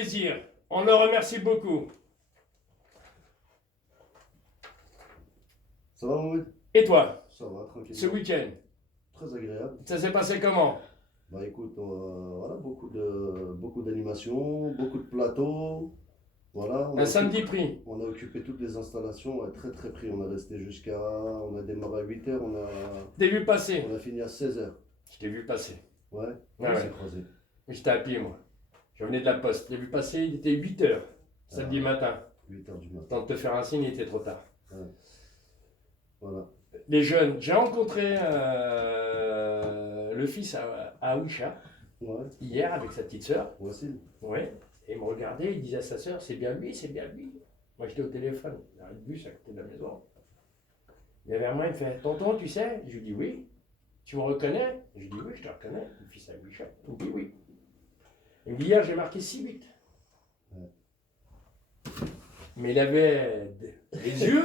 plaisir. On le remercie beaucoup. Ça va, Mohamed? Et toi, Ça va, tranquille. ce week-end, Très agréable. ça s'est passé comment? Bah écoute, voilà, beaucoup d'animations, beaucoup de plateaux. Voilà, Un samedi pris. on a occupé toutes les installations, ouais, très très pris. On a resté on a démarré à 8h, Je t'ai vu passer. on a fini à 16h. Je t'ai vu passer. Ouais, Ouais, on ouais. s'est croisés. J'étais à pied, moi. Je venais de la poste. Je t'ai vu passer, il était 8h, samedi matin. 8h du matin. Temps de te faire un signe, il était trop tard. Ouais. Voilà. Les jeunes, j'ai rencontré le fils à Aoucha Ouais, hier avec sa petite sœur. voici. Ouais. Et il me regardait, il disait à sa sœur, c'est bien lui, c'est bien lui. Moi j'étais au téléphone, il a une bus à côté de la maison. Il vient vers moi, il me fait, tonton, tu sais? Je lui dis oui. Tu me reconnais? Je lui dis oui, je te reconnais, le fils à Aoucha. Il me dit oui. Il me dit hier, j'ai marqué 6 buts. Ouais. Mais il avait les yeux,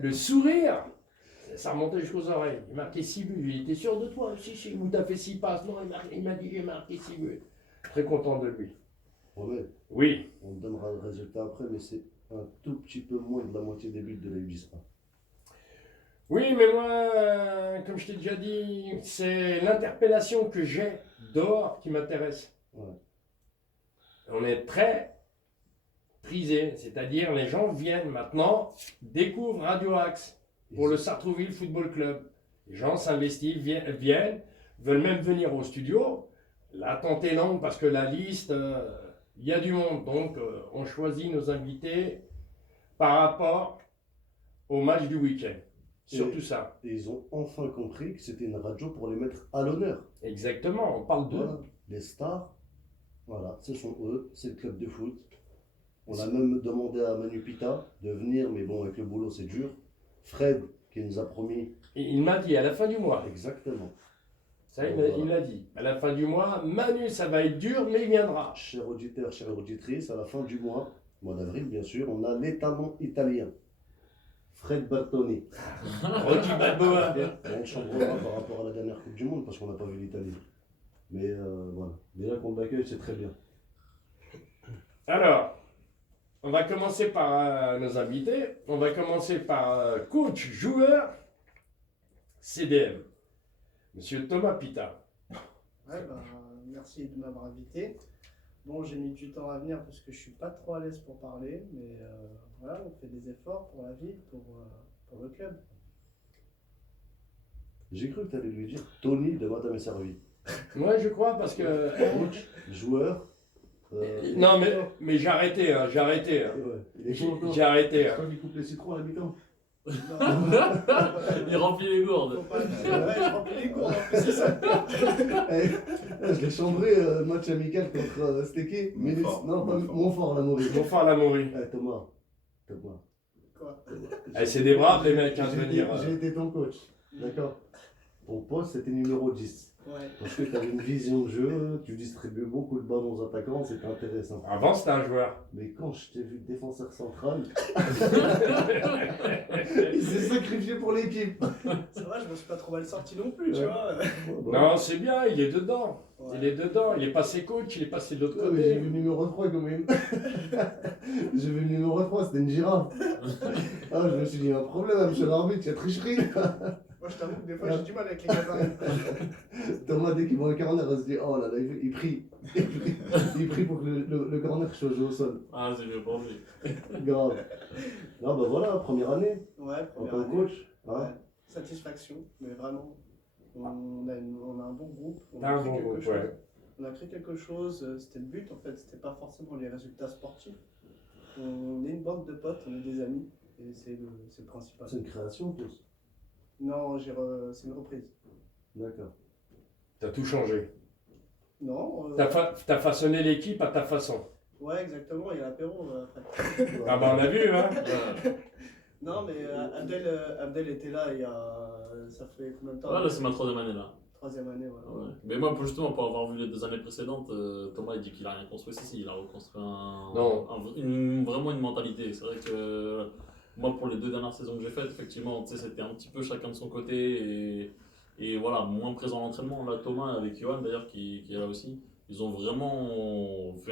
le sourire. Ça remontait jusqu'aux oreilles. Il marquait 6 buts. Il était sûr de toi. Si, il t'a fait 6 passes. Non, il m'a dit j'ai marqué 6 buts. Très content de lui. Mohamed, Oui. on te donnera le résultat après, mais c'est un tout petit peu moins de la moitié des buts de l'Aïgispa. Oui, mais moi, comme je t'ai déjà dit, c'est l'interpellation que j'ai dehors qui m'intéresse. Ouais. On est très prisé. C'est-à-dire, les gens viennent maintenant, découvrent Radio Axe pour le Sartrouville Football Club. Les gens s'investissent, viennent, veulent même venir au studio. L'attente est longue parce que la liste, il y a du monde. Donc, on choisit nos invités par rapport au match du week-end. Surtout ça. Et ils ont enfin compris que c'était une radio pour les mettre à l'honneur. Exactement, on parle d'eux. Voilà. Les stars, voilà, ce sont eux, c'est le club de foot. On a même demandé à Manu Pita de venir, mais bon, avec le boulot, c'est dur. Fred, qui nous a promis. Et il m'a dit à la fin du mois. Exactement. Ça, il l'a dit. À la fin du mois, Manu, ça va être dur, mais il viendra. Chers auditeurs, chères auditrices, à la fin du mois d'avril, bien sûr, on a l'étalon italien. Fred Bertoni. Rocky Balboa. On changera par rapport à la dernière Coupe du Monde parce qu'on n'a pas vu l'Italie. Mais voilà, déjà qu'on l'accueille, c'est très bien. Alors, on va commencer par nos invités. On va commencer par coach, joueur, CDM. Monsieur Thomas Pita. Ouais, merci de m'avoir invité. Bon, j'ai mis du temps à venir parce que je suis pas trop à l'aise pour parler, mais voilà, on fait des efforts pour la ville, pour le club. J'ai cru que tu allais lui dire Tony de Madame est servi. Moi, je crois parce que. Coach, joueur. Non, mais j'ai arrêté, hein, j'ai arrêté. Hein. Ouais, il est chaud encore. J'ai arrêté. C'est Hein. toi qui coupe les citrons à la mi-temps. Il remplit les gourdes. Faut pas le dire. Ouais, je remplis les cours, en plus, c'est ça. Je l'ai chambré, match amical contre Stecky. Montfort. Non, pas Montfort, la mauvaise. Mon frère l'a mouru. Thomas. Quoi? Eh, c'est des braves, les mecs, hein, de venir. J'ai été ton coach. D'accord. Ton poste, c'était numéro 10. Ouais. Parce que tu avais une vision de jeu, tu distribuais beaucoup de ballons aux attaquants, c'était intéressant. Avant, c'était un joueur. Mais quand je t'ai vu défenseur central, il s'est sacrifié pour l'équipe. C'est vrai, je me suis pas trop mal sorti non plus, tu Ouais. vois. Non, c'est bien, il est dedans. Ouais. Il est dedans. Il est passé coach, il est passé de l'autre Ouais, mais j'ai côté. vu numéro 3 quand même. J'ai vu numéro 3, c'était une girafe. Ah, je me suis dit, il y a un problème, monsieur l'arbitre, il y a tricherie. Moi, je t'avoue que des fois, j'ai du mal avec les gabarits. Thomas, dès qu'il voit un corner, il se dit, oh là là, il prie. Il prie pour que le corner soit joué au sol. Ah, c'est mieux pour lui. Grave. Non, bah voilà, première année, Ouais, en première tant que année. coach. Ouais. Hein. Satisfaction, mais vraiment, on a un bon groupe. On Un a créé bon quelque groupe, chose. ouais. On a créé quelque chose, c'était le but en fait, c'était pas forcément les résultats sportifs. On est une bande de potes, on est des amis, et c'est le principal. C'est une création, tous. Non, c'est une reprise. D'accord. T'as tout changé. Non, T'as façonné l'équipe à ta façon. ouais, exactement, il y a l'apéro après. Ah bah on a vu, hein. Non, mais Abdel était là il y a. Ça fait combien de temps? Ouais, là, c'est ma troisième année là. Troisième année, voilà. Ouais. Mais moi, justement, pour avoir vu les 2 années précédentes, Thomas il dit qu'il a rien construit. Si, il a reconstruit vraiment une mentalité. C'est vrai que moi, pour les 2 dernières saisons que j'ai faites, effectivement, tu sais, c'était un petit peu chacun de son côté et voilà, moins présent à l'entraînement. Là, Thomas avec Johan d'ailleurs qui est là aussi, ils ont vraiment fait